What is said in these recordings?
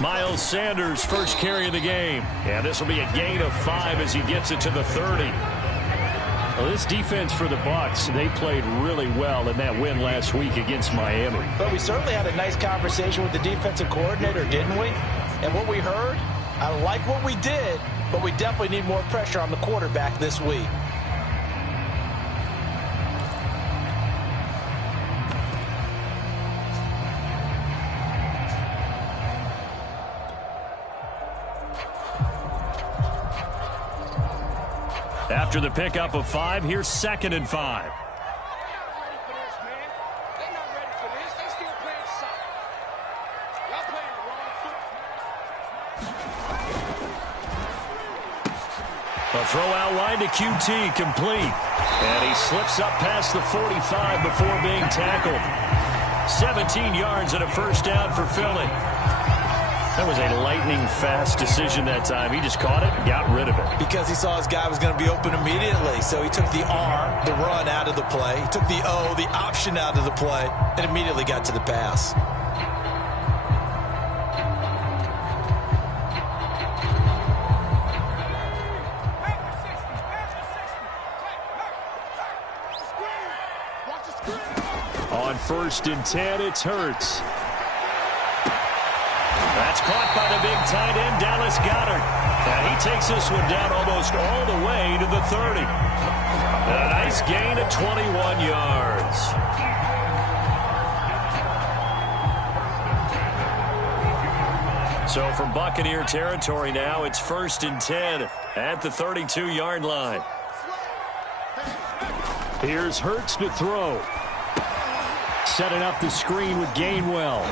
Miles Sanders first carry of the game. Yeah, this will be a gain of 5 as he gets it to the 30. Well, this defense for the Bucs, they played really well in that win last week against Miami. But we certainly had a nice conversation with the defensive coordinator, didn't we? And what we heard, I like what we did, but we definitely need more pressure on the quarterback this week. After the pickup of 5, here's 2nd and 5. A throw out wide to QT, complete. And he slips up past the 45 before being tackled. 17 yards and a first down for Philly. That was a lightning-fast decision that time. He just caught it and got rid of it. Because he saw his guy was going to be open immediately. So he took the R, the run, out of the play. He took the O, the option, out of the play, and immediately got to the pass. On 1st and 10, it's Hurts. That's caught by the big tight end, Dallas Goedert. And he takes this one down almost all the way to the 30. And a nice gain of 21 yards. So from Buccaneer territory now, it's 1st and 10 at the 32-yard line. Here's Hurts to throw. Setting up the screen with Gainwell.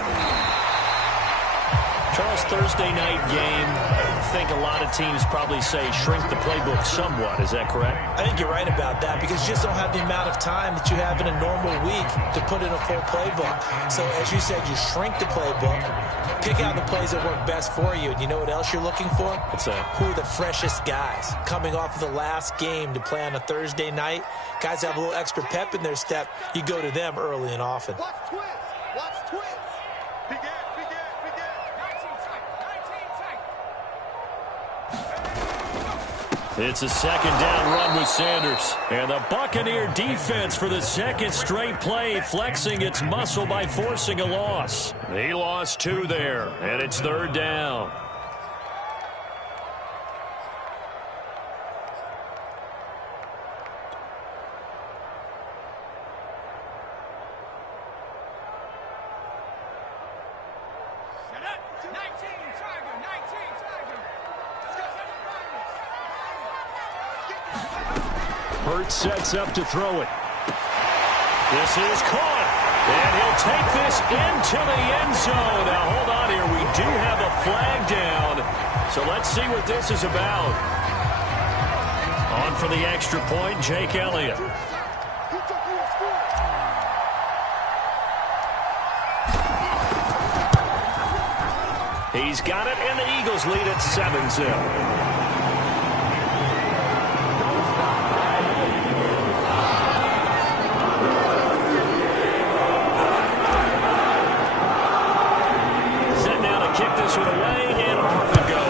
Charles, Thursday night game, I think a lot of teams probably say shrink the playbook somewhat. Is that correct? I think you're right about that because you just don't have the amount of time that you have in a normal week to put in a full playbook. So, as you said, you shrink the playbook, pick out the plays that work best for you. And you know what else you're looking for? What's that? Who are the freshest guys coming off of the last game to play on a Thursday night? Guys have a little extra pep in their step. You go to them early and often. Watch twins. Watch twins. It's a 2nd down run with Sanders. And the Buccaneer defense for the 2nd straight play, flexing its muscle by forcing a loss. He lost 2 there, and it's 3rd down. Hurts sets up to throw it. This is caught. And he'll take this into the end zone. Now, hold on here. We do have a flag down. So let's see what this is about. On for the extra point, Jake Elliott. He's got it, and the Eagles lead at 7-0. This one away, and off it goes.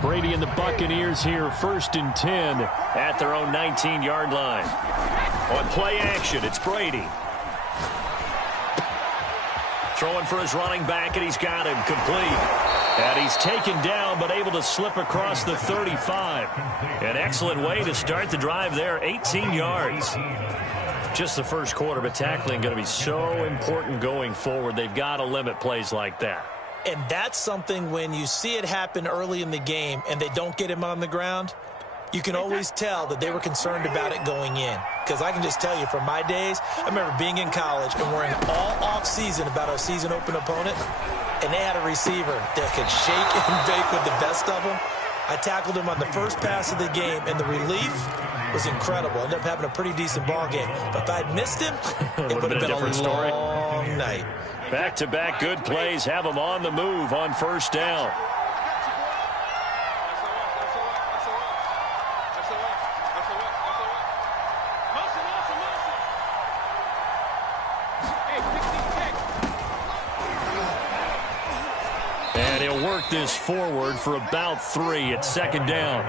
Brady and the Buccaneers here, 1st and 10 at their own 19-yard line. On play action, it's Brady. Throwing for his running back, and he's got him complete. And he's taken down, but able to slip across the 35. An excellent way to start the drive there, 18 yards. Just the first quarter, but tackling going to be so important going forward. They've got to limit plays like that. And that's something when you see it happen early in the game and they don't get him on the ground, you can always tell that they were concerned about it going in. Because I can just tell you, from my days, I remember being in college and worrying all off-season about our season open opponent, and they had a receiver that could shake and bake with the best of them. I tackled him on the first pass of the game, and the relief was incredible. Ended up having a pretty decent ball game. But if I'd missed him, it would have been a long night. Back-to-back good plays have them on the move on first down. And he'll work this forward for about 3 at second down.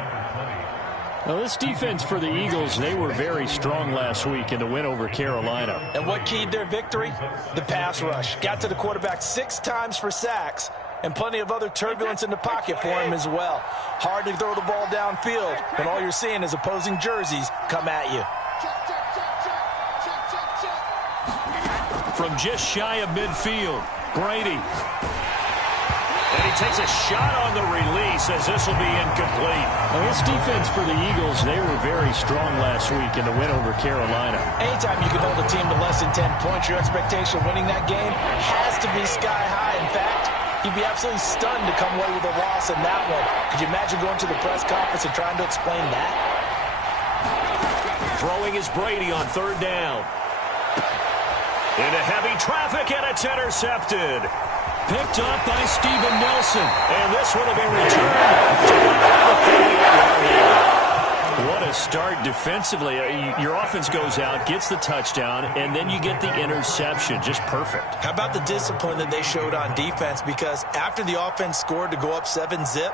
Now, this defense for the Eagles, they were very strong last week in the win over Carolina. And what keyed their victory? The pass rush. Got to the quarterback 6 times for sacks, and plenty of other turbulence in the pocket for him as well. Hard to throw the ball downfield when all you're seeing is opposing jerseys come at you. From just shy of midfield, Brady. And he takes a shot on the release as this will be incomplete. Now, this defense for the Eagles, they were very strong last week in the win over Carolina. Anytime you can hold a team to less than 10 points, your expectation of winning that game has to be sky high. In fact, you'd be absolutely stunned to come away with a loss in that one. Could you imagine going to the press conference and trying to explain that? Throwing is Brady on third down. Into heavy traffic, and it's intercepted. Picked up by Steven Nelson. And this one will be returned to the 38-yard line. What a start defensively. Your offense goes out, gets the touchdown, and then you get the interception. Just perfect. How about the discipline that they showed on defense? Because after the offense scored to go up 7-zip,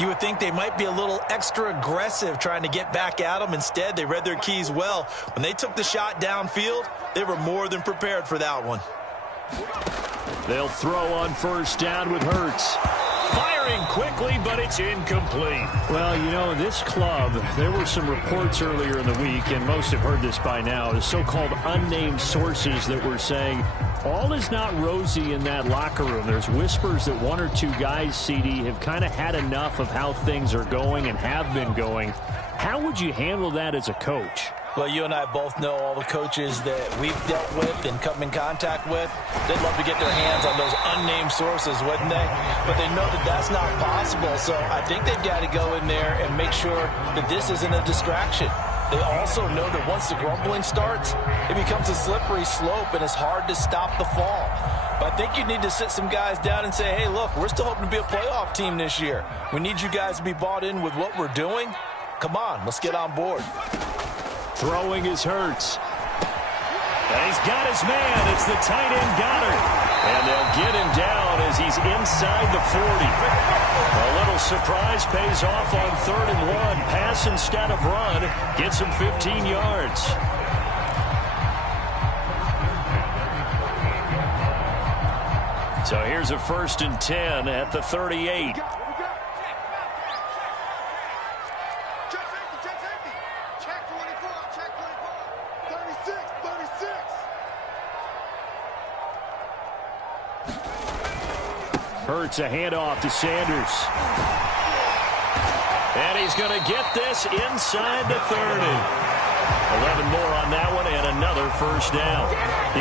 you would think they might be a little extra aggressive trying to get back at them. Instead, they read their keys well. When they took the shot downfield, they were more than prepared for that one. They'll throw on first down with Hurts. Firing quickly, but it's incomplete. Well, you know, this club, there were some reports earlier in the week, and most have heard this by now, the so-called unnamed sources that were saying all is not rosy in that locker room. There's whispers that 1 or 2 guys, CD, have kind of had enough of how things are going and have been going. How would you handle that as a coach? Well, you and I both know all the coaches that we've dealt with and come in contact with. They'd love to get their hands on those unnamed sources, wouldn't they? But they know that that's not possible, so I think they've got to go in there and make sure that this isn't a distraction. They also know that once the grumbling starts, it becomes a slippery slope, and it's hard to stop the fall. But I think you need to sit some guys down and say, hey, look, we're still hoping to be a playoff team this year. We need you guys to be bought in with what we're doing. Come on, let's get on board. Throwing is Hurts. And he's got his man. It's the tight end Goddard. And they'll get him down as he's inside the 40. A little surprise pays off on 3rd and 1. Pass instead of run. Gets him 15 yards. So here's a 1st and 10 at the 38. Hurts a handoff to Sanders. And he's going to get this inside the 30. 11 more on that one and another first down.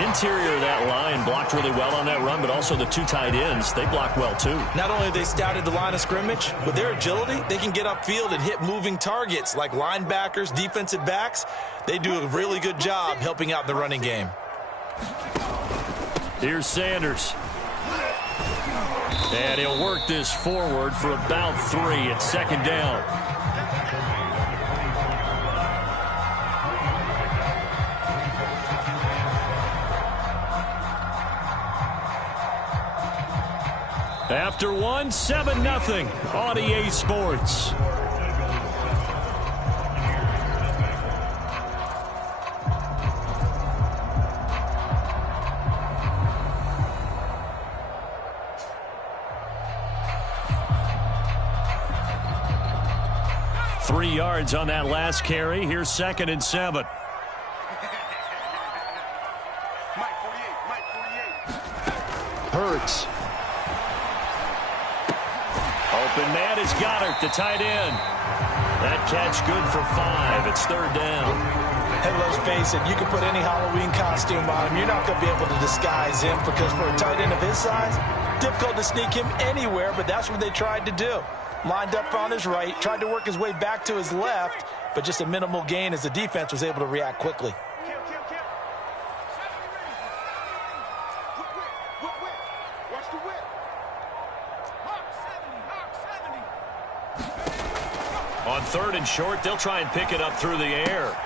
Interior of that line blocked really well on that run, but also the 2 tight ends, they blocked well too. Not only have they scouted the line of scrimmage, with their agility, they can get upfield and hit moving targets like linebackers, defensive backs. They do a really good job helping out the running game. Here's Sanders. And he'll work this forward for about 3 at second down. After 1, 7-0 on EA Sports. Three yards on that last carry. Here's 2nd and 7. Hurts. Open man is Goddard, the tight end. That catch good for 5. It's third down. Hey, let's face it, you can put any Halloween costume on him. You're not going to be able to disguise him because for a tight end of his size, difficult to sneak him anywhere, but that's what they tried to do. Lined up on his right, tried to work his way back to his left, but just a minimal gain as the defense was able to react quickly. On third and short, they'll try and pick it up through the air.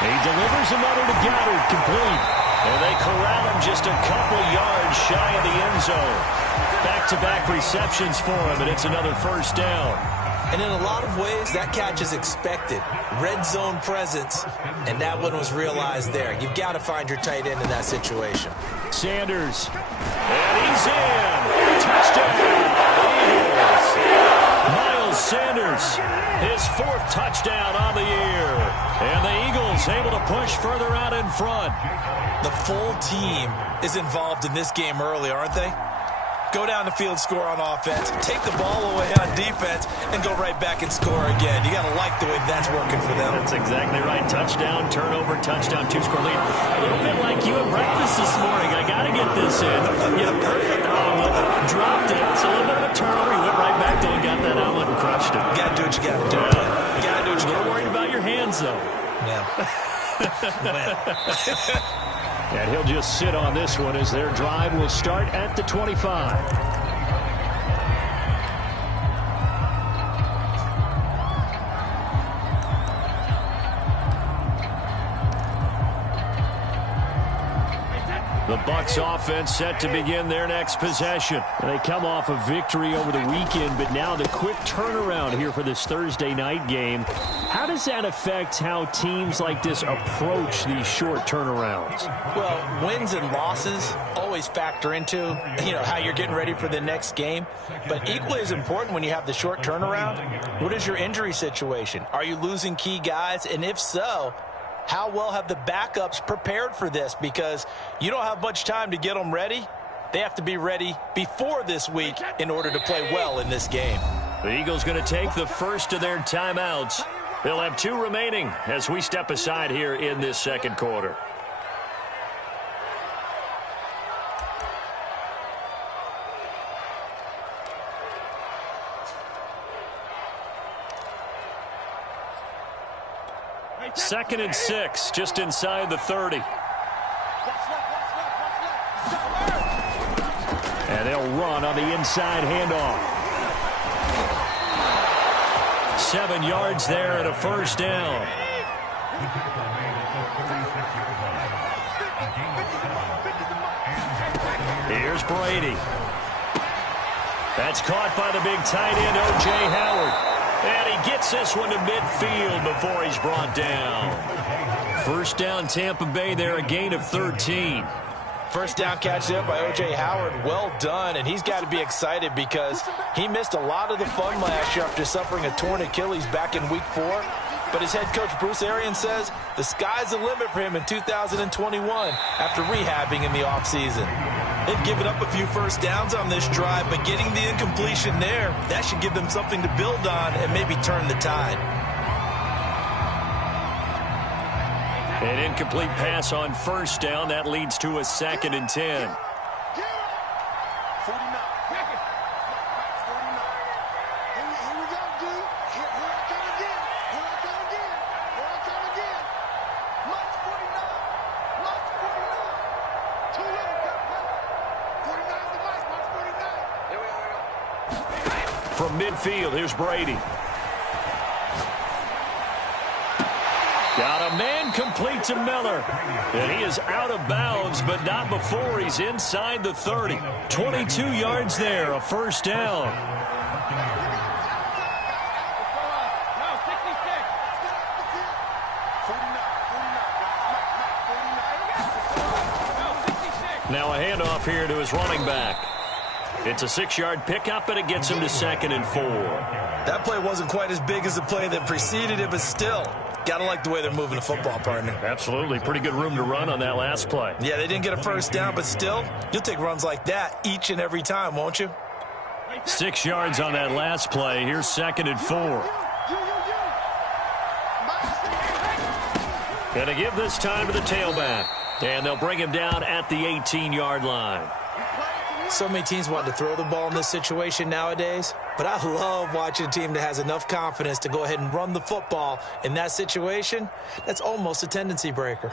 He delivers another to Goddard, complete. And they corral him just a couple yards shy of the end zone. Back-to-back receptions for him, and it's another first down. And in a lot of ways, that catch is expected. Red zone presence, and that one was realized there. You've got to find your tight end in that situation. Sanders, and he's in. Touchdown, Eagles. Miles Sanders, his 4th touchdown on the year. And the Eagles able to push further out in front. The full team is involved in this game early, aren't they? Go down the field, score on offense, take the ball away on defense, and go right back and score again. You got to like the way that's working for them. That's exactly right. Touchdown, turnover, touchdown, 2-score lead. A little bit like you at breakfast this morning. I got to get this in. Yeah, perfect omelet. Dropped it. It's a little bit of a turnover. He went right back to and got that omelet and crushed it. You got to do what you got to do. You got to do what you got to do. A little worried about your hands, though. Yeah. And he'll just sit on this one as their drive will start at the 25. The Bucs offense set to begin their next possession. And they come off a victory over the weekend, but now the quick turnaround here for this Thursday night game. How does that affect how teams like this approach these short turnarounds? Well, wins and losses always factor into, how you're getting ready for the next game. But equally as important when you have the short turnaround, what is your injury situation? Are you losing key guys? And if so, how well have the backups prepared for this? Because you don't have much time to get them ready. They have to be ready before this week in order to play well in this game. The Eagles going to take the first of their timeouts. They'll have 2 remaining as we step aside here in this second quarter. Second and 6, just inside the 30. And they'll run on the inside handoff. 7 yards there and a first down. Here's Brady. That's caught by the big tight end, O.J. Howard. And he gets this one to midfield before he's brought down. First down, Tampa Bay there, a gain of 13. First down catch there by O.J. Howard. Well done, and he's got to be excited because he missed a lot of the fun last year after suffering a torn Achilles back in Week 4. But his head coach, Bruce Arians, says the sky's the limit for him in 2021 after rehabbing in the offseason. They've given up a few first downs on this drive, but getting the incompletion there, that should give them something to build on and maybe turn the tide. An incomplete pass on first down. That leads to a 2nd and 10. From midfield, here's Brady. Got a man complete to Miller. And he is out of bounds, but not before he's inside the 30. 22 yards there, a first down. Now a handoff here to his running back. It's a 6-yard pickup, and it gets him to 2nd and 4. That play wasn't quite as big as the play that preceded it, but still, got to like the way they're moving the football, partner. Absolutely. Pretty good room to run on that last play. Yeah, they didn't get a first down, but still, you'll take runs like that each and every time, won't you? 6 yards on that last play. Here's 2nd and 4. Going to give this time to the tailback. And they'll bring him down at the 18-yard line. So many teams want to throw the ball in this situation nowadays, but I love watching a team that has enough confidence to go ahead and run the football in that situation. That's almost a tendency breaker.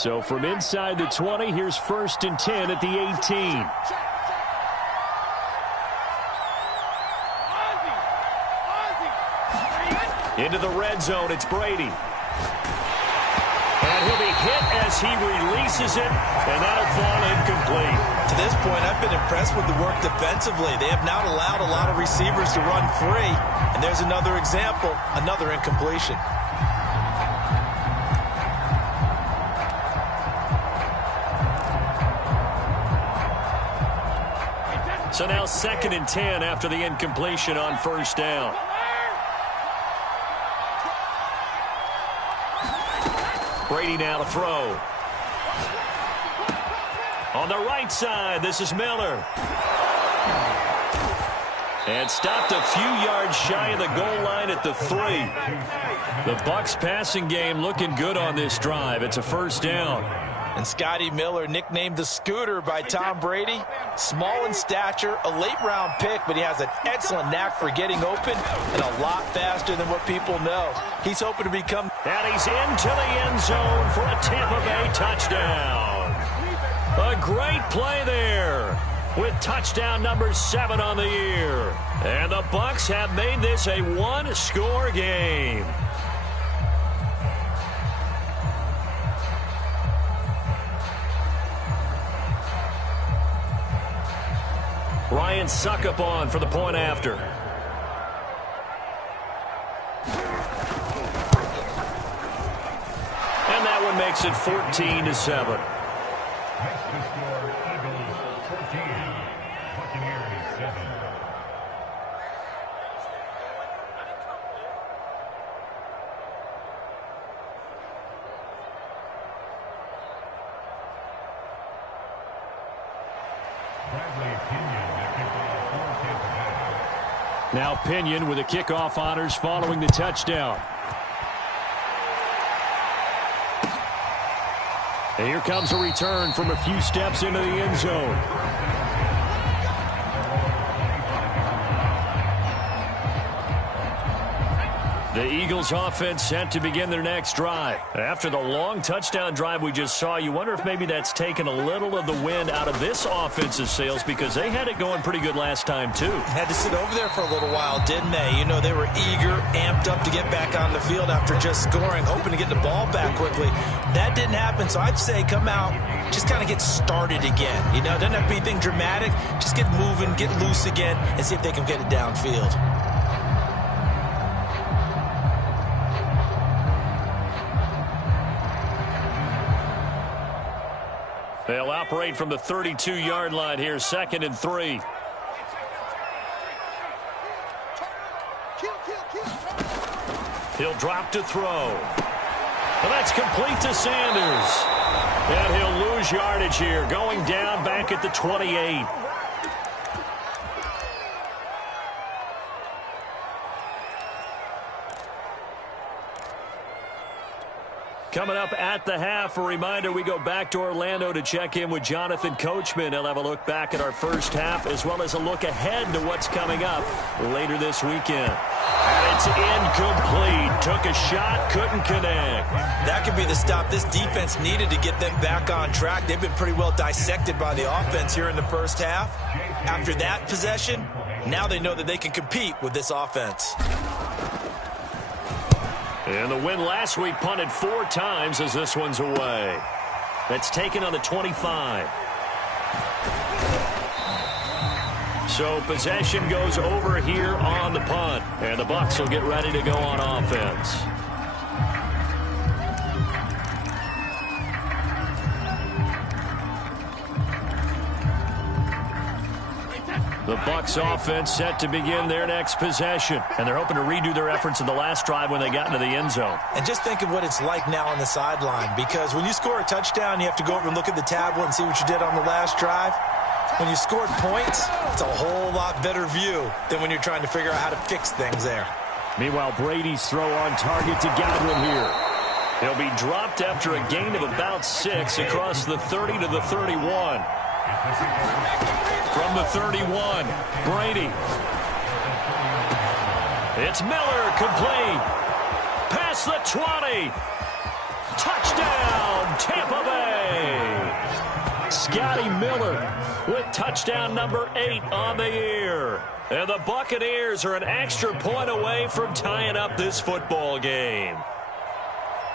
So from inside the 20, here's 1st and 10 at the 18. Into the red zone, it's Brady. And he'll be hit as he releases it, and that'll fall incomplete. To this point, I've been impressed with the work defensively. They have not allowed a lot of receivers to run free. And there's another example, another incompletion. So now 2nd and 10 after the incompletion on 1st down. Brady now to throw. On the right side, this is Miller. And stopped a few yards shy of the goal line at the 3. The Bucs passing game looking good on this drive. It's a 1st down. And Scotty Miller, nicknamed the Scooter by Tom Brady. Small in stature, a late-round pick, but he has an excellent knack for getting open and a lot faster than what people know. He's hoping to become... And he's into the end zone for a Tampa Bay touchdown. A great play there with touchdown number 7 on the year. And the Bucs have made this a one-score game. Ryan Succop on for the point after. And that one makes it 14-7. Now Pinion with the kickoff honors following the touchdown. And here comes a return from a few steps into the end zone. The Eagles offense set to begin their next drive. After the long touchdown drive we just saw, you wonder if maybe that's taken a little of the wind out of this offense's sails, because they had it going pretty good last time too. Had to sit over there for a little while, didn't they? You know, they were eager, amped up to get back on the field after just scoring, hoping to get the ball back quickly. That didn't happen, so I'd say come out, just kind of get started again. You know, it doesn't have to be anything dramatic. Just get moving, get loose again, and see if they can get it downfield. They'll operate from the 32-yard line here, 2nd and 3. He'll drop to throw. Well, that's complete to Sanders. And he'll lose yardage here, going down back at the 28. Coming up at the half, a reminder, we go back to Orlando to check in with Jonathan Coachman. He'll have a look back at our first half, as well as a look ahead to what's coming up later this weekend. And it's incomplete. Took a shot, couldn't connect. That could be the stop this defense needed to get them back on track. They've been pretty well dissected by the offense here in the first half. After that possession, now they know that they can compete with this offense. And the win last week punted 4 times as this one's away. That's taken on the 25. So possession goes over here on the punt. And the Bucs will get ready to go on offense. The Bucs offense set to begin their next possession. And they're hoping to redo their efforts in the last drive when they got into the end zone. And just think of what it's like now on the sideline. Because when you score a touchdown, you have to go over and look at the tablet and see what you did on the last drive. When you scored points, it's a whole lot better view than when you're trying to figure out how to fix things there. Meanwhile, Brady's throw on target to Godwin here. He'll be dropped after a gain of about 6 across the 30 to the 31. From the 31, Brady. It's Miller, complete. Past the 20. Touchdown, Tampa Bay. Scotty Miller with touchdown number 8 on the year. And the Buccaneers are an extra point away from tying up this football game.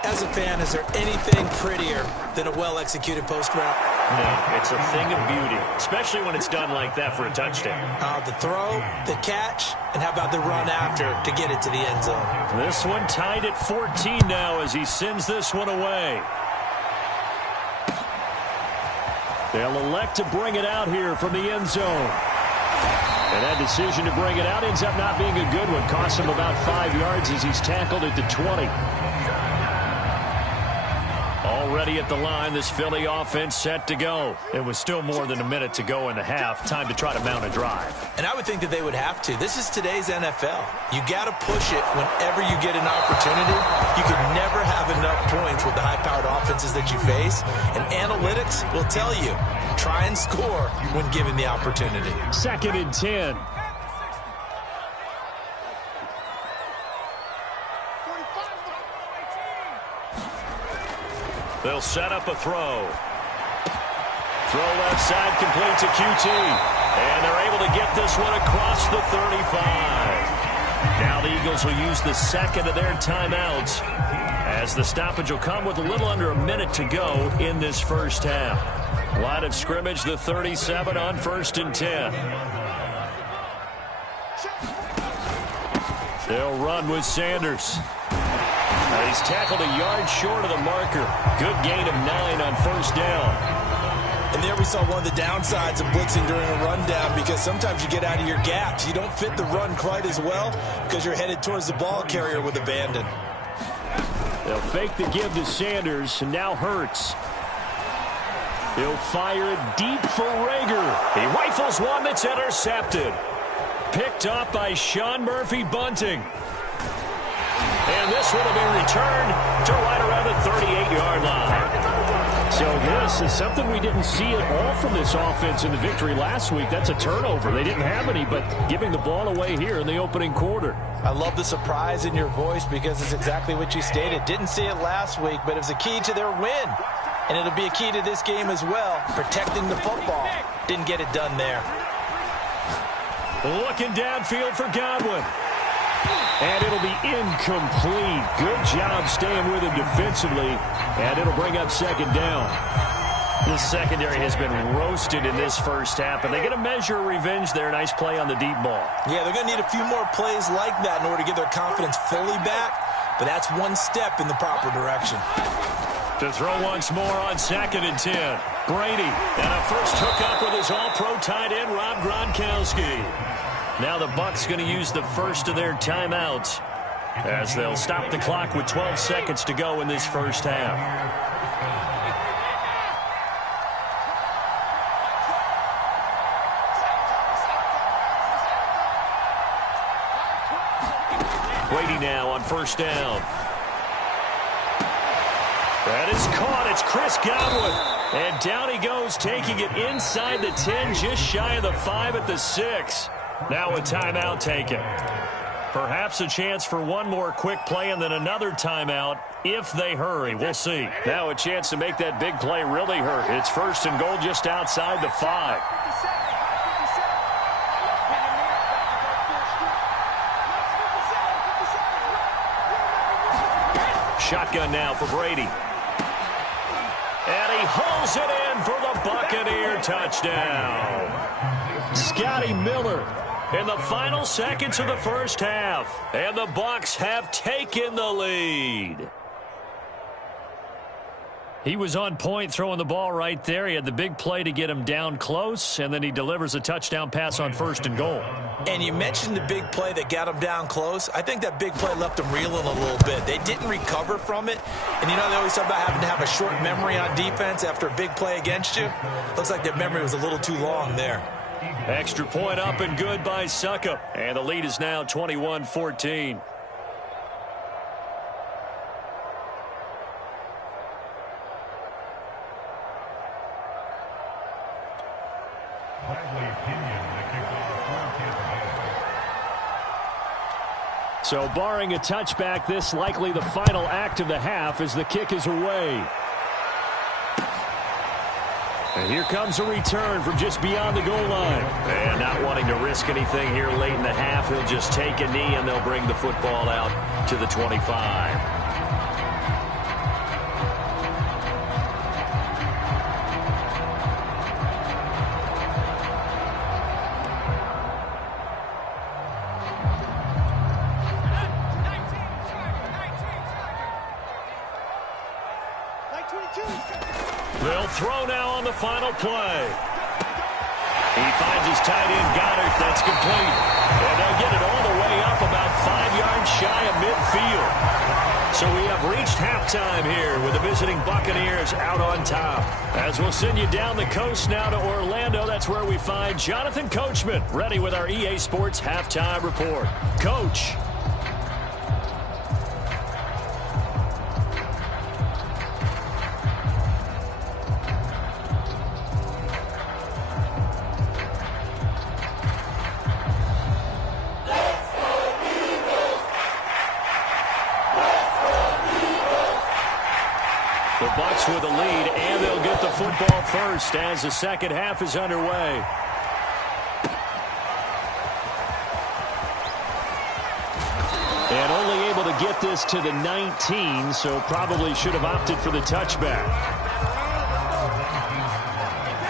As a fan, is there anything prettier than a well-executed post route? No, it's a thing of beauty, especially when it's done like that for a touchdown. The throw, the catch, and how about the run after to get it to the end zone? This one tied at 14 now as he sends this one away. They'll elect to bring it out here from the end zone. And that decision to bring it out ends up not being a good one. Costs him about 5 yards as he's tackled at the 20. Already at the line, this Philly offense set to go. It was still more than a minute to go in the half. Time to try to mount a drive. And I would think that they would have to. This is today's NFL. You got to push it whenever you get an opportunity. You can never have enough points with the high-powered offenses that you face. And analytics will tell you, try and score when given the opportunity. 2nd and 10. They'll set up a throw. Throw left side, complete to QT. And they're able to get this one across the 35. Now the Eagles will use the second of their timeouts as the stoppage will come with a little under a minute to go in this first half. Line of scrimmage, the 37 on 1st and 10. They'll run with Sanders. He's tackled a yard short of the marker. Good gain of 9 on 1st down. And there we saw one of the downsides of blitzing during a rundown because sometimes you get out of your gaps. You don't fit the run quite as well because you're headed towards the ball carrier with abandon. They'll fake the give to Sanders, and now Hurts. He'll fire it deep for Rager. He rifles one that's intercepted. Picked up by Sean Murphy Bunting. And this would have been returned to right around the 38-yard line. So this is something we didn't see at all from this offense in the victory last week. That's a turnover. They didn't have any, but giving the ball away here in the opening quarter. I love the surprise in your voice because it's exactly what you stated. Didn't see it last week, but it was a key to their win. And it'll be a key to this game as well, protecting the football. Didn't get it done there. Looking downfield for Godwin. And it'll be incomplete. Good job staying with him defensively. And it'll bring up 2nd down. The secondary has been roasted in this first half, but they get a measure of revenge there. Nice play on the deep ball. Yeah, they're going to need a few more plays like that in order to get their confidence fully back. But that's one step in the proper direction. To throw once more on 2nd and 10. Brady. And a first hookup with his all-pro tight end, Rob Gronkowski. Now the Bucs going to use the first of their timeouts as they'll stop the clock with 12 seconds to go in this first half. Brady now on 1st down. That is caught. It's Chris Godwin. And down he goes, taking it inside the 10, just shy of the 5 at the 6. Now a timeout taken. Perhaps a chance for one more quick play and then another timeout if they hurry. We'll see. Now a chance to make that big play really hurt. It's 1st and goal just outside the 5. Shotgun now for Brady. And he hauls it in for the Buccaneer touchdown. Scotty Miller in the final seconds of the first half. And the Bucs have taken the lead. He was on point throwing the ball right there. He had the big play to get him down close, and then he delivers a touchdown pass on 1st and goal. And you mentioned the big play that got him down close. I think that big play left him reeling a little bit. They didn't recover from it. And you know they always talk about having to have a short memory on defense after a big play against you. Looks like their memory was a little too long there. Extra point up and good by Succop. And the lead is now 21-14. So barring a touchback, this likely the final act of the half as the kick is away. And here comes a return from just beyond the goal line. And not wanting to risk anything here late in the half, he'll just take a knee and they'll bring the football out to the 25. They'll throw now on the final play. He finds his tight end, Goddard. That's complete. And they'll get it all the way up about 5 yards shy of midfield. So we have reached halftime here with the visiting Buccaneers out on top. As we'll send you down the coast now to Orlando, that's where we find Jonathan Coachman ready with our EA Sports Halftime Report. Coach. The Bucs with a lead, and they'll get the football first as the second half is underway. And only able to get this to the 19, so probably should have opted for the touchback.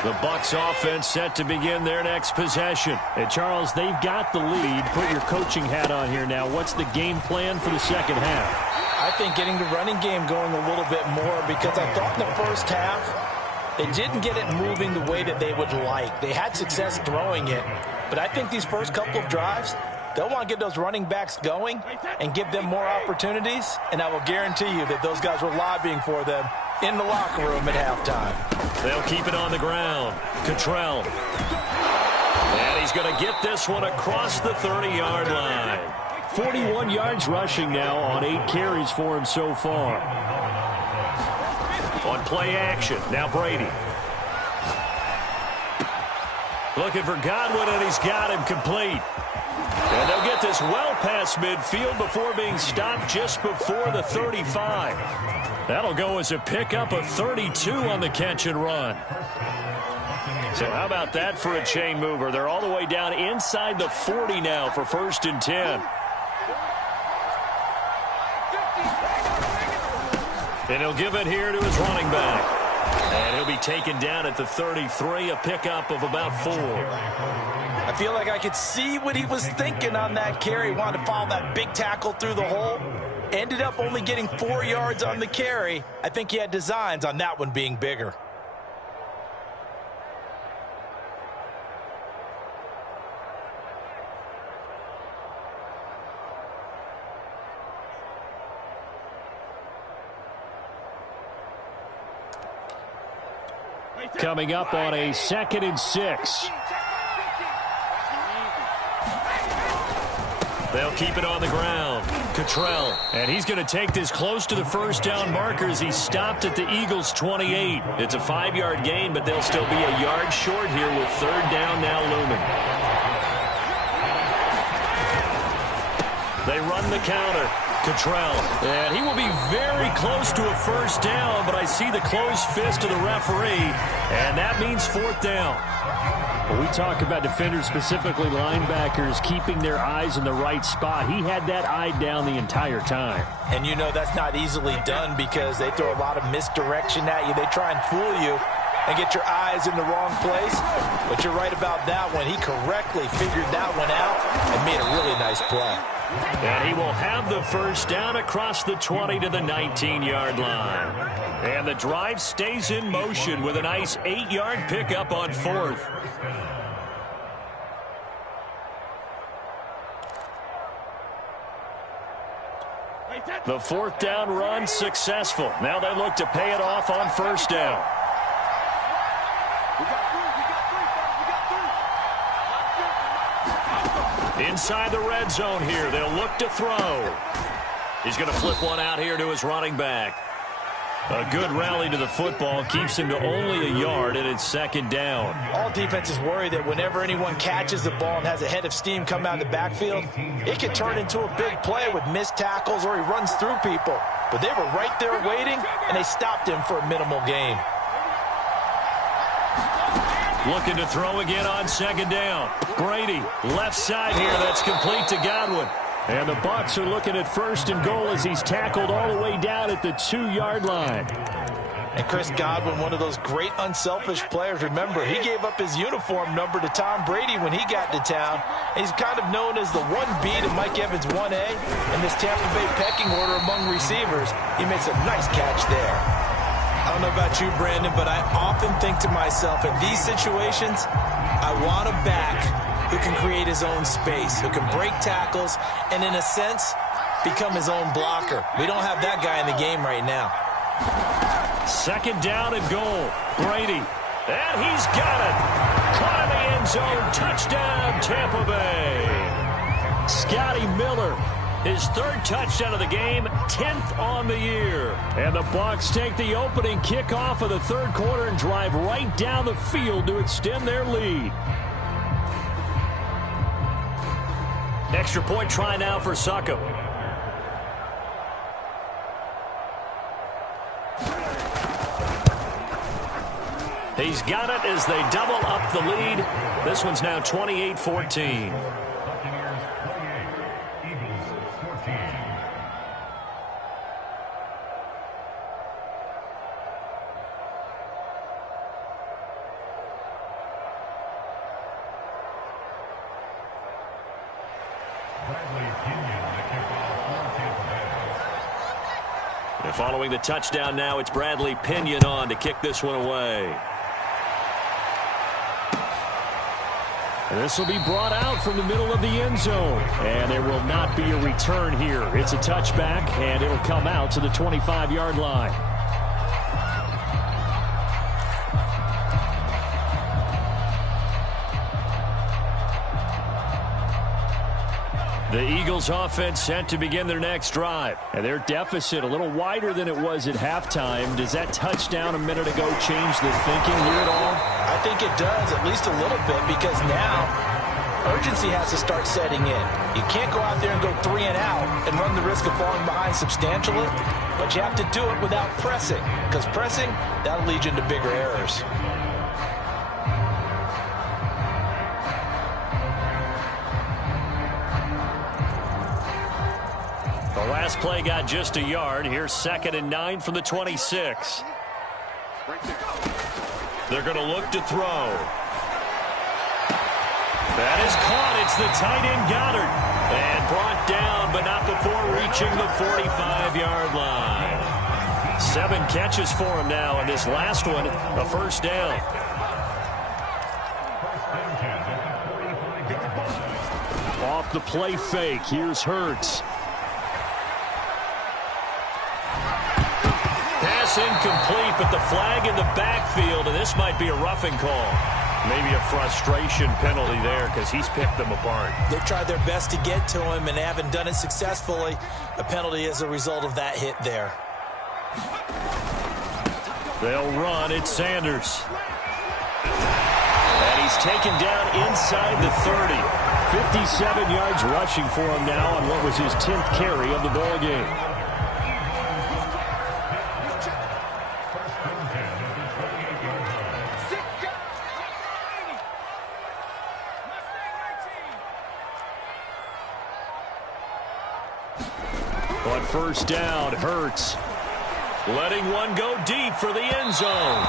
The Bucs offense set to begin their next possession. And Charles, they've got the lead. Put your coaching hat on here now. What's the game plan for the second half? I think getting the running game going a little bit more, because I thought in the first half they didn't get it moving the way that they would like. They had success throwing it, but I think these first couple of drives, they'll want to get those running backs going and give them more opportunities, and I will guarantee you that those guys were lobbying for them in the locker room at halftime. They'll keep it on the ground. Cottrell. And he's going to get this one across the 30-yard line. 41 yards rushing now on 8 carries for him so far. On play action, now Brady. Looking for Godwin, and he's got him complete. And they'll get this well past midfield before being stopped just before the 35. That'll go as a pickup of 32 on the catch and run. So how about that for a chain mover? They're all the way down inside the 40 now for 1st and 10. And he'll give it here to his running back. And he'll be taken down at the 33, a pickup of about 4. I feel like I could see what he was thinking on that carry. Wanted to follow that big tackle through the hole. Ended up only getting 4 yards on the carry. I think he had designs on that one being bigger. Coming up on a 2nd and 6. They'll keep it on the ground. Cottrell. And he's going to take this close to the first down marker as he stopped at the Eagles' 28. It's a 5-yard gain, but they'll still be a yard short here with 3rd down now looming. They run the counter. Cottrell. And he will be very close to a 1st down, but I see the closed fist of the referee, and that means 4th down. When we talk about defenders, specifically linebackers, keeping their eyes in the right spot, he had that eye down the entire time. And you know that's not easily done because they throw a lot of misdirection at you. They try and fool you and get your eyes in the wrong place. But you're right about that one. He correctly figured that one out and made a really nice play. And he will have the first down across the 20 to the 19-yard line. And the drive stays in motion with a nice 8-yard pickup on 4th. The 4th down run successful. Now they look to pay it off on 1st down. Inside the red zone here. They'll look to throw. He's going to flip one out here to his running back. A good rally to the football keeps him to only a yard, and it's 2nd down. All defenses worry that whenever anyone catches the ball and has a head of steam come out of the backfield, it can turn into a big play with missed tackles or he runs through people. But they were right there waiting, and they stopped him for a minimal gain. Looking to throw again on 2nd down. Brady, left side here. That's complete to Godwin. And the Bucs are looking at 1st and goal as he's tackled all the way down at the 2-yard line. And Chris Godwin, one of those great unselfish players. Remember, he gave up his uniform number to Tom Brady when he got to town. He's kind of known as the 1B to Mike Evans 1A in this Tampa Bay pecking order among receivers. He makes a nice catch there. I don't know about you, Brandon, but I often think to myself, in these situations, I want a back who can create his own space, who can break tackles, and in a sense, become his own blocker. We don't have that guy in the game right now. 2nd down and goal. Brady. And he's got it. Caught in the end zone. Touchdown, Tampa Bay. Scotty Miller. His 3rd touchdown of the game, 10th on the year. And the Bucs take the opening kickoff of the 3rd quarter and drive right down the field to extend their lead. Extra point try now for Succop. He's got it as they double up the lead. This one's now 28-14. And following the touchdown now, it's Bradley Pinion on to kick this one away. And this will be brought out from the middle of the end zone. And there will not be a return here. It's a touchback, and it'll come out to the 25-yard line. The Eagles offense set to begin their next drive. And their deficit a little wider than it was at halftime. Does that touchdown a minute ago change the thinking here at all? I think it does, at least a little bit, because now urgency has to start setting in. You can't go out there and go 3 and out and run the risk of falling behind substantially, but you have to do it without pressing, because pressing, that'll lead you into bigger errors. The last play got just a yard. Here's 2nd and 9 from the 26. They're going to look to throw. That is caught. It's the tight end Goddard. And brought down, but not before reaching the 45-yard line. 7 catches for him now, and this last one, a 1st down. Off the play fake, here's Hurts. Pass incomplete, but the flag in the backfield, and this might be a roughing call. Maybe a frustration penalty there because he's picked them apart. They've tried their best to get to him and haven't done it successfully. A penalty as a result of that hit there. They'll run. It's Sanders. And he's taken down inside the 30. 57 yards rushing for him now on what was his 10th carry of the ball game. On 1st down, Hurts. Letting one go deep for the end zone.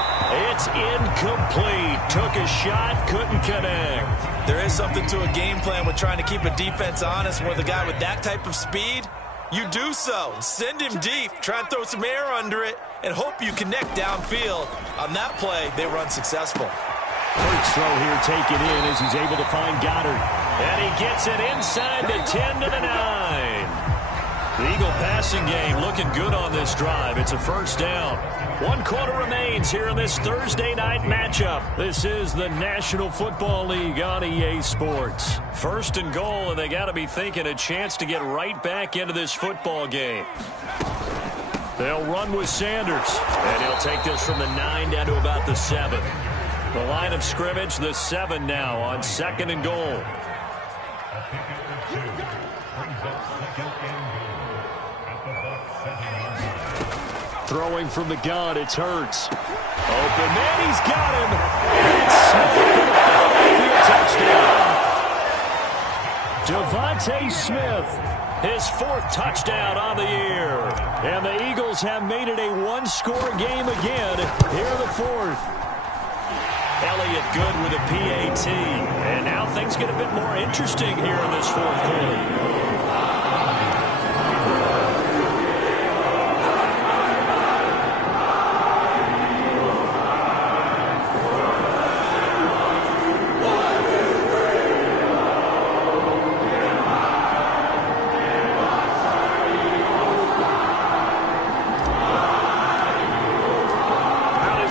It's incomplete. Took a shot, couldn't connect. There is something to a game plan with trying to keep a defense honest. With a guy with that type of speed, you do so. Send him deep, try and throw some air under it, and hope you connect downfield. On that play, they were unsuccessful. Hurts throw here taken in as he's able to find Goddard. And he gets it inside the 10 to the 9. The Eagle passing game looking good on this drive. It's a first down. 1 quarter remains here in this Thursday night matchup. This is the National Football League on EA Sports. First and goal, and they got to be thinking a chance to get right back into this football game. They'll run with Sanders, and he'll take this from the 9 down to about the 7. The line of scrimmage, the 7 now on 2nd and goal. Throwing from the gun, it's Hurts. Open man, he's got him. And it's Smith for the Philadelphia touchdown. DeVonta Smith, his 4th touchdown on the year. And the Eagles have made it a 1-score game again here in the 4th. Elliott good with a PAT. And now things get a bit more interesting here in this 4th quarter.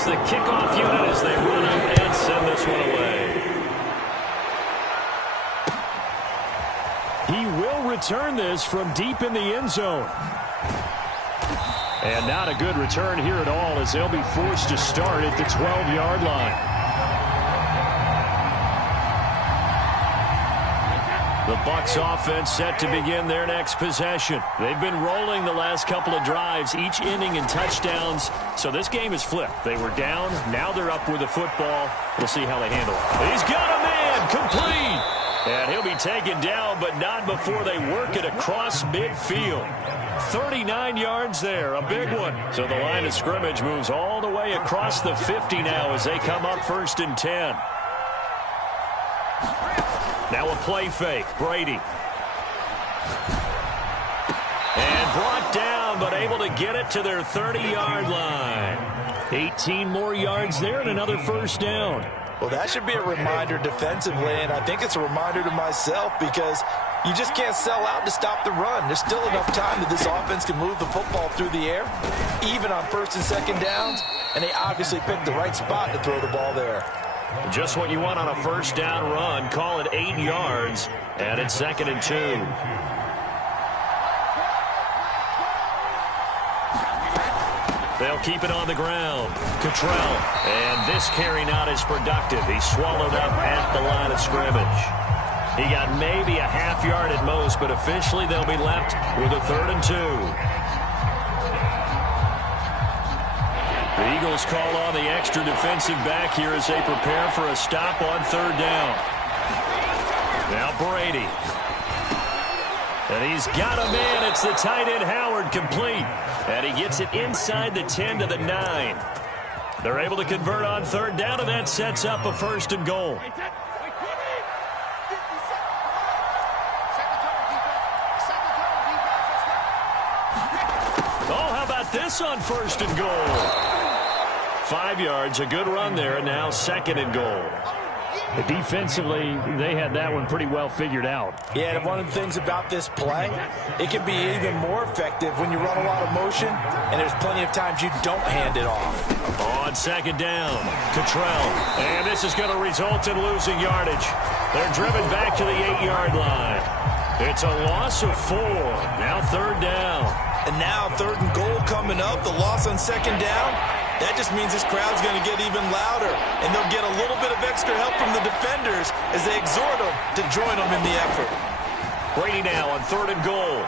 The kickoff unit as they run up and send this one away. He will return this from deep in the end zone. And not a good return here at all as they'll be forced to start at the 12-yard line. The Bucs offense set to begin their next possession. They've been rolling the last couple of drives, each inning in touchdowns. So this game is flipped. They were down. Now they're up with the football. We'll see how they handle it. He's got a man complete. And he'll be taken down, but not before they work it across midfield. 39 yards there, a big one. So the line of scrimmage moves all the way across the 50 now as they come up 1st and 10. Now a play fake. Brady. And brought down, but able to get it to their 30-yard line. 18 more yards there and another first down. Well, that should be a reminder defensively, and I think it's a reminder to myself because you just can't sell out to stop the run. There's still enough time that this offense can move the football through the air, even on 1st and 2nd downs, and they obviously picked the right spot to throw the ball there. Just what you want on a first down run. Call it 8 yards, and it's 2nd and 2. They'll keep it on the ground. Cottrell, and this carry not as productive. He's swallowed up at the line of scrimmage. He got maybe a half yard at most, but officially they'll be left with a 3rd and 2. The Eagles call on the extra defensive back here as they prepare for a stop on 3rd down. Now Brady. And he's got a man. It's the tight end Howard complete. And he gets it inside the 10 to the 9. They're able to convert on 3rd down, and that sets up a 1st and goal. Oh, how about this on 1st and goal? 5 yards, a good run there, and now 2nd and goal. Defensively, they had that one pretty well figured out. Yeah, and one of the things about this play, it can be even more effective when you run a lot of motion, and there's plenty of times you don't hand it off. On 2nd down, Cottrell, and this is going to result in losing yardage. They're driven back to the 8-yard line. It's a loss of 4. Now 3rd down. And now 3rd and goal coming up, the loss on 2nd down. That just means this crowd's going to get even louder, and they'll get a little bit of extra help from the defenders as they exhort them to join them in the effort. Brady now on 3rd and goal.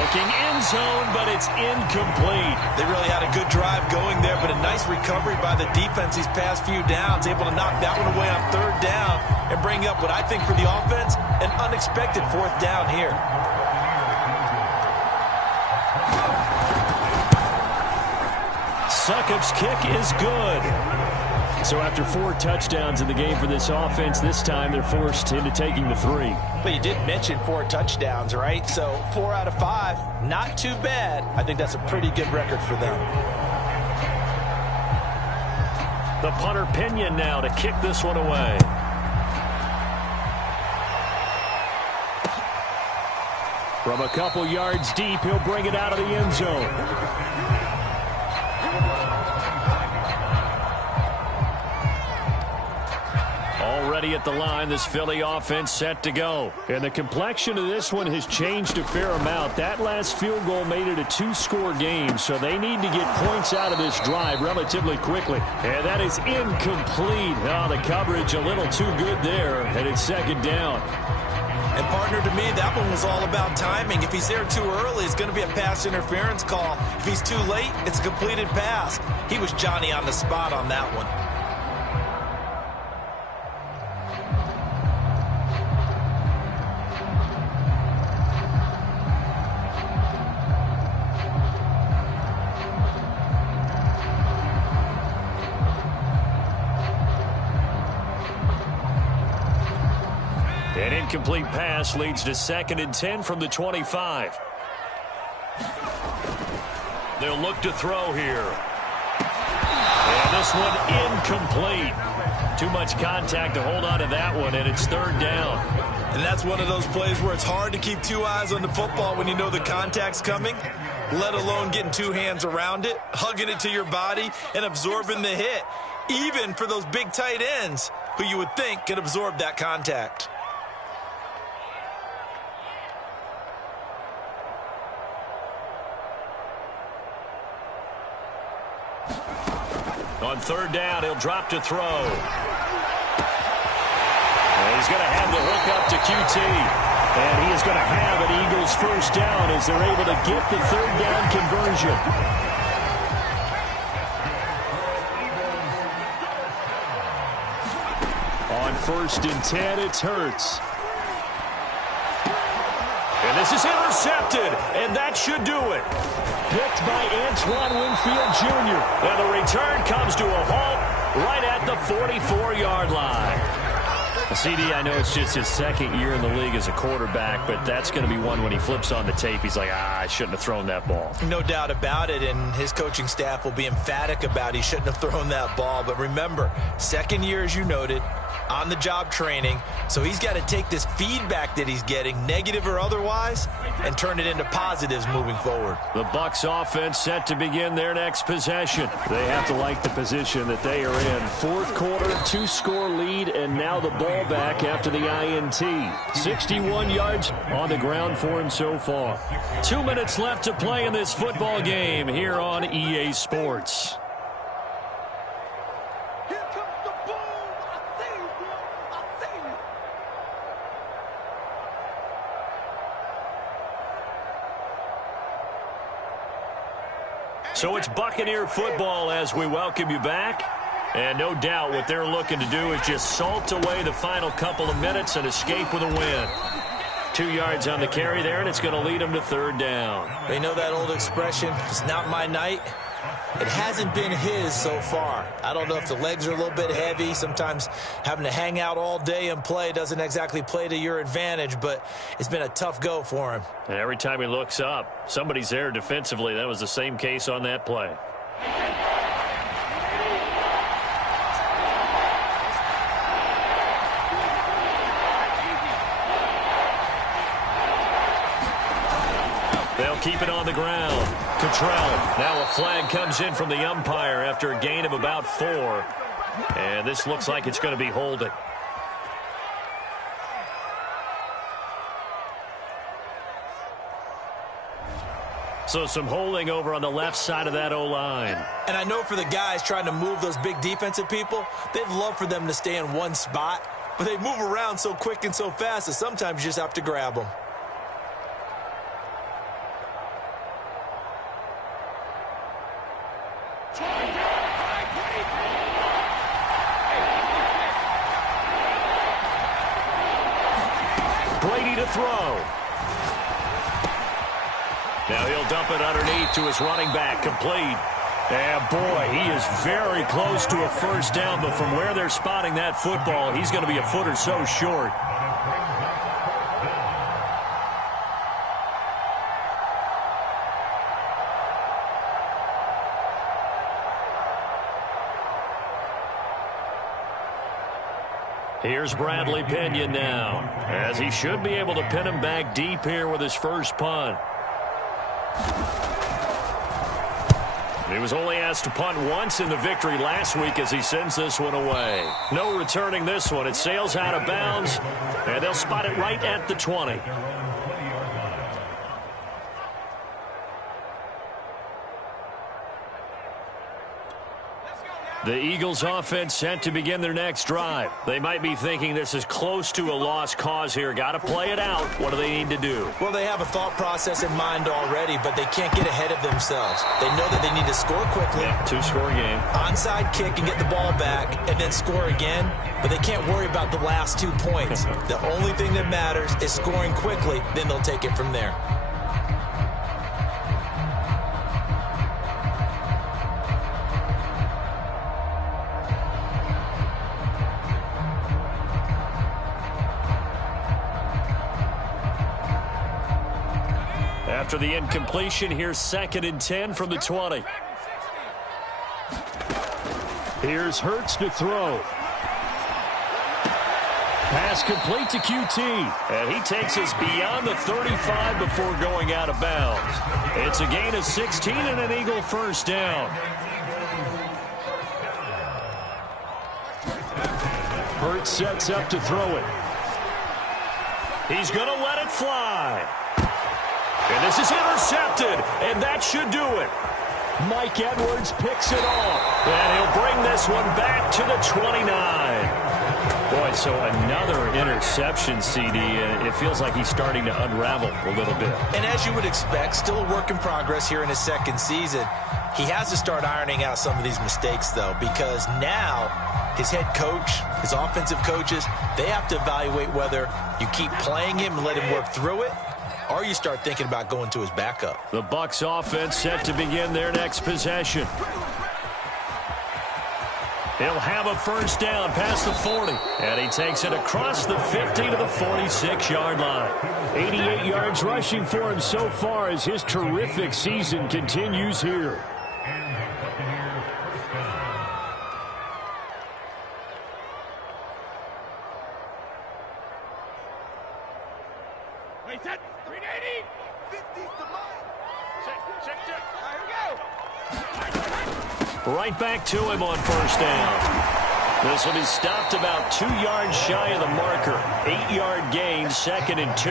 Looking end zone, but it's incomplete. They really had a good drive going there, but a nice recovery by the defense these past few downs, able to knock that one away on 3rd down and bring up what I think for the offense, an unexpected 4th down here. Succop's kick is good. So after 4 touchdowns in the game for this offense, this time they're forced into taking the 3. But you did mention 4 touchdowns, right? So 4 out of 5, not too bad. I think that's a pretty good record for them. The punter Pinion now to kick this one away. From a couple yards deep, he'll bring it out of the end zone. Already at the line, this Philly offense set to go. And the complexion of this one has changed a fair amount. That last field goal made it a 2-score game, so they need to get points out of this drive relatively quickly. And that is incomplete. Oh, the coverage a little too good there, and it's second down. And partner, to me, that one was all about timing. If he's there too early, it's going to be a pass interference call. If he's too late, it's a completed pass. He was Johnny on the spot on that one. An incomplete pass leads to 2nd and 10 from the 25. They'll look to throw here. And this one incomplete. Too much contact to hold on to that one, and it's 3rd down. And that's one of those plays where it's hard to keep 2 eyes on the football when you know the contact's coming, let alone getting 2 hands around it, hugging it to your body, and absorbing the hit, even for those big tight ends who you would think could absorb that contact. On 3rd down, he'll drop to throw. And he's going to have the hook up to QT. And he is going to have an Eagles first down as they're able to get the 3rd down conversion. On 1st and 10, it's Hurts. And this is intercepted, and that should do it. Picked by Antoine Winfield Jr. And the return comes to a halt right at the 44-yard line. CD, I know it's just his 2nd year in the league as a quarterback, but that's going to be one when he flips on the tape, he's like, I shouldn't have thrown that ball. No doubt about it, and his coaching staff will be emphatic about he shouldn't have thrown that ball. But remember, 2nd year, as you noted, on-the-job training, so he's got to take this feedback that he's getting, negative or otherwise, and turn it into positives moving forward. The Bucs offense set to begin their next possession. They have to like the position that they are in. 4th quarter, 2-score lead, and now the ball back after the INT. 61 yards on the ground for him so far. 2 minutes left to play in this football game here on EA Sports. So it's Buccaneer football as we welcome you back. And no doubt what they're looking to do is just salt away the final couple of minutes and escape with a win. 2 yards on the carry there, and it's going to lead them to 3rd down. They know that old expression, it's not my night. It hasn't been his so far. I don't know if the legs are a little bit heavy. Sometimes having to hang out all day and play doesn't exactly play to your advantage, but it's been a tough go for him. And every time he looks up, somebody's there defensively. That was the same case on that play. They'll keep it on the ground. Cottrell. Now a flag comes in from the umpire after a gain of about 4. And this looks like it's going to be holding. So some holding over on the left side of that O-line. And I know for the guys trying to move those big defensive people, they'd love for them to stay in one spot. But they move around so quick and so fast that sometimes you just have to grab them. Brady to throw. Now he'll dump it underneath to his running back, complete. And boy, he is very close to a first down, but from where they're spotting that football, he's going to be a foot or so short. Here's Bradley Pinion now, as he should be able to pin him back deep here with his first punt. He was only asked to punt once in the victory last week as he sends this one away. No returning this one. It sails out of bounds, and they'll spot it right at the 20. The Eagles offense set to begin their next drive. They might be thinking this is close to a lost cause here. Got to play it out. What do they need to do? Well, they have a thought process in mind already, but they can't get ahead of themselves. They know that they need to score quickly. Yeah, two-score game. Onside kick and get the ball back and then score again, but they can't worry about the last 2 points. The only thing that matters is scoring quickly, then they'll take it from there. After the incompletion, here's 2nd and 10 from the 20. Here's Hurts to throw. Pass complete to QT. And he takes us beyond the 35 before going out of bounds. It's a gain of 16 and an Eagle first down. Hurts sets up to throw it. He's going to let it fly. And this is intercepted, and that should do it. Mike Edwards picks it off. And he'll bring this one back to the 29. Boy, so another interception, CD, and it feels like he's starting to unravel a little bit. And as you would expect, still a work in progress here in his second season. He has to start ironing out some of these mistakes, though, because now his head coach, his offensive coaches, they have to evaluate whether you keep playing him and let him work through it, or you start thinking about going to his backup. The Bucs offense set to begin their next possession. He'll have a first down past the 40. And he takes it across the 50 to the 46-yard line. 88 yards rushing for him so far as his terrific season continues here. Right back to him on first down. This will be stopped about 2 yards shy of the marker. 8-yard gain, 2nd and 2.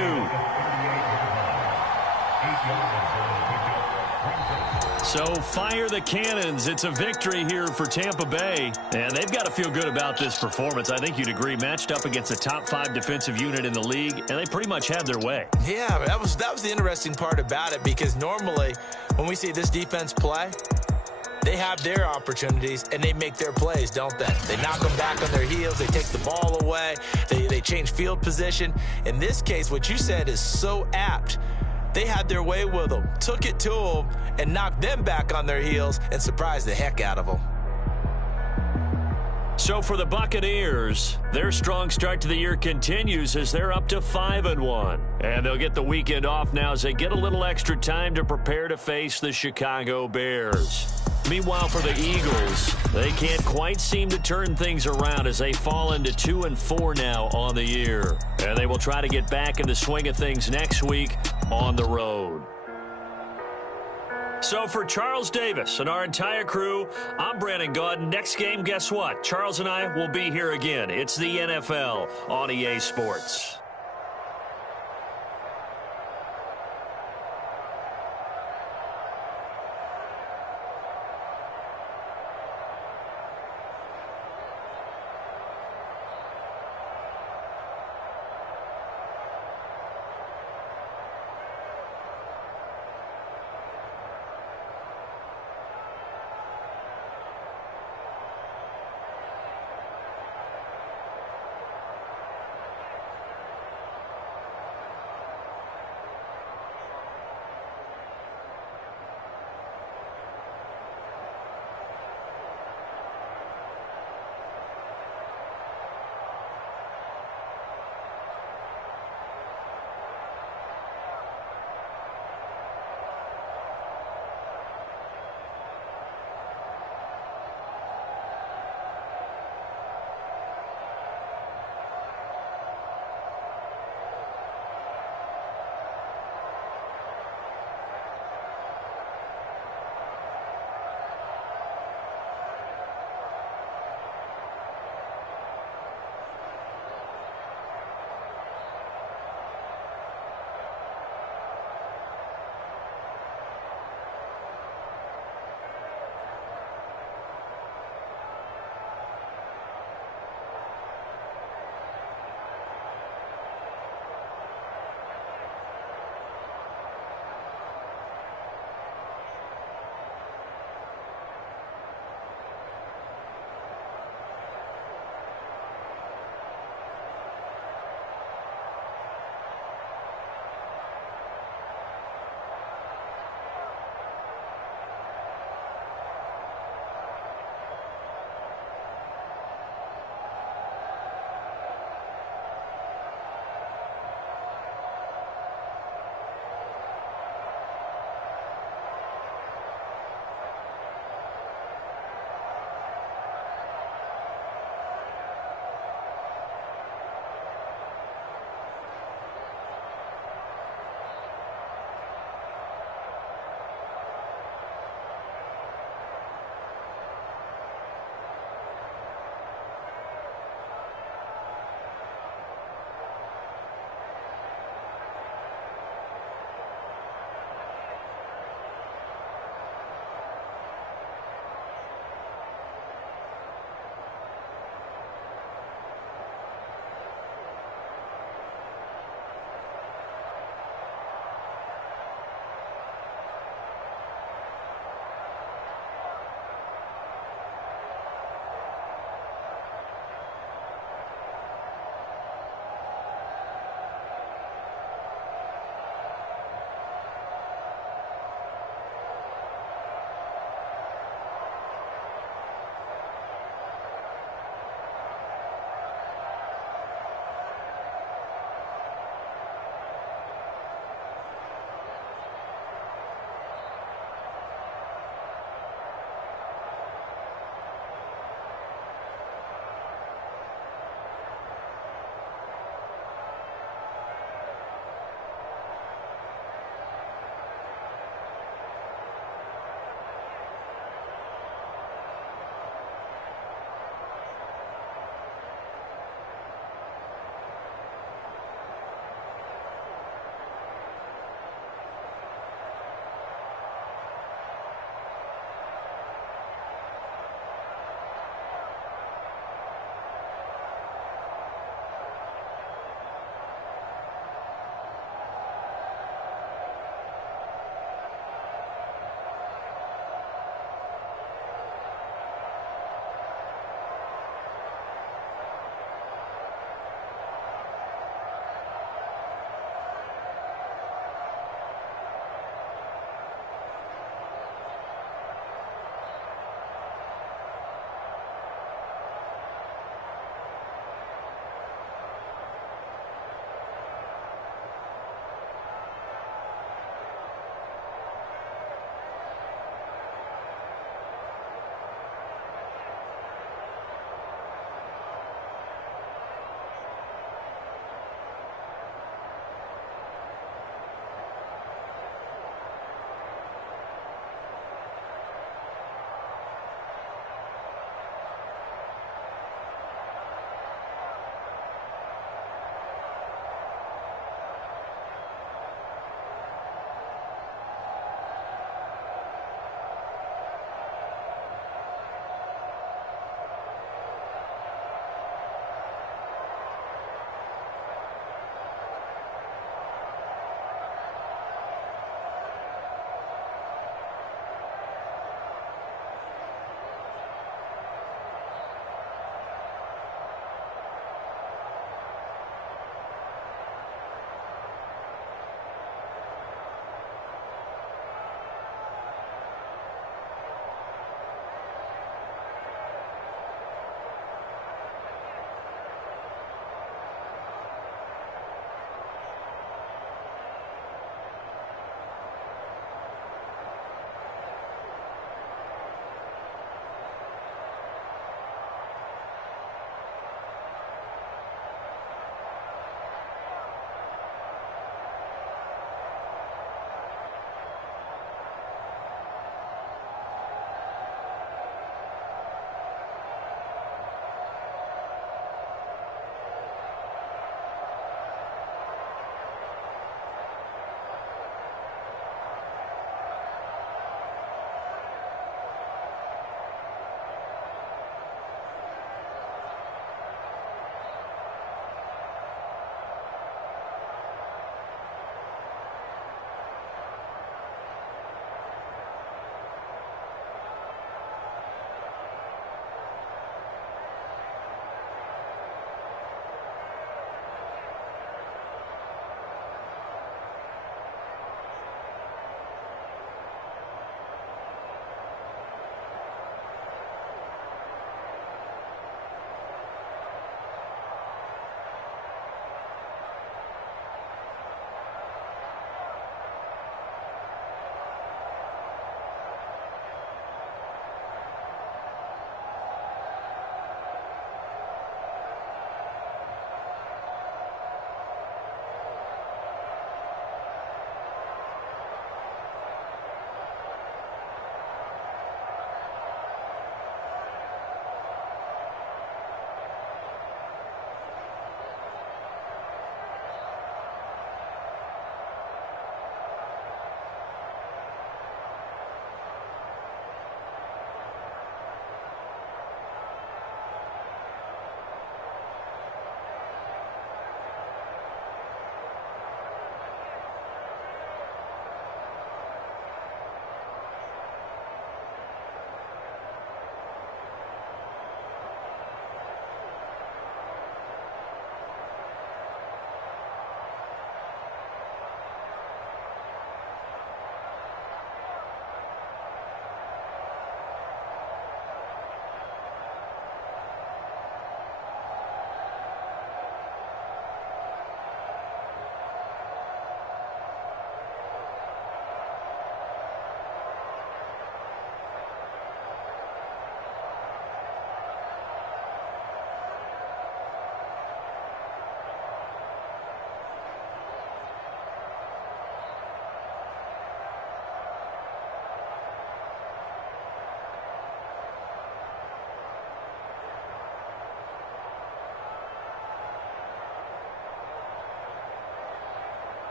So fire the cannons. It's a victory here for Tampa Bay. And they've got to feel good about this performance. I think you'd agree. Matched up against the top 5 defensive unit in the league, and they pretty much had their way. Yeah, that was the interesting part about it, because normally when we see this defense play, they have their opportunities, and they make their plays, don't they? They knock them back on their heels. They take the ball away. They change field position. In this case, what you said is so apt. They had their way with them, took it to them, and knocked them back on their heels and surprised the heck out of them. So for the Buccaneers, their strong start to the year continues as they're up to 5-1. And they'll get the weekend off now as they get a little extra time to prepare to face the Chicago Bears. Meanwhile, for the Eagles, they can't quite seem to turn things around as they fall into 2-4 now on the year. And they will try to get back in the swing of things next week on the road. So for Charles Davis and our entire crew, I'm Brandon Gaudin. Next game, guess what? Charles and I will be here again. It's the NFL on EA Sports.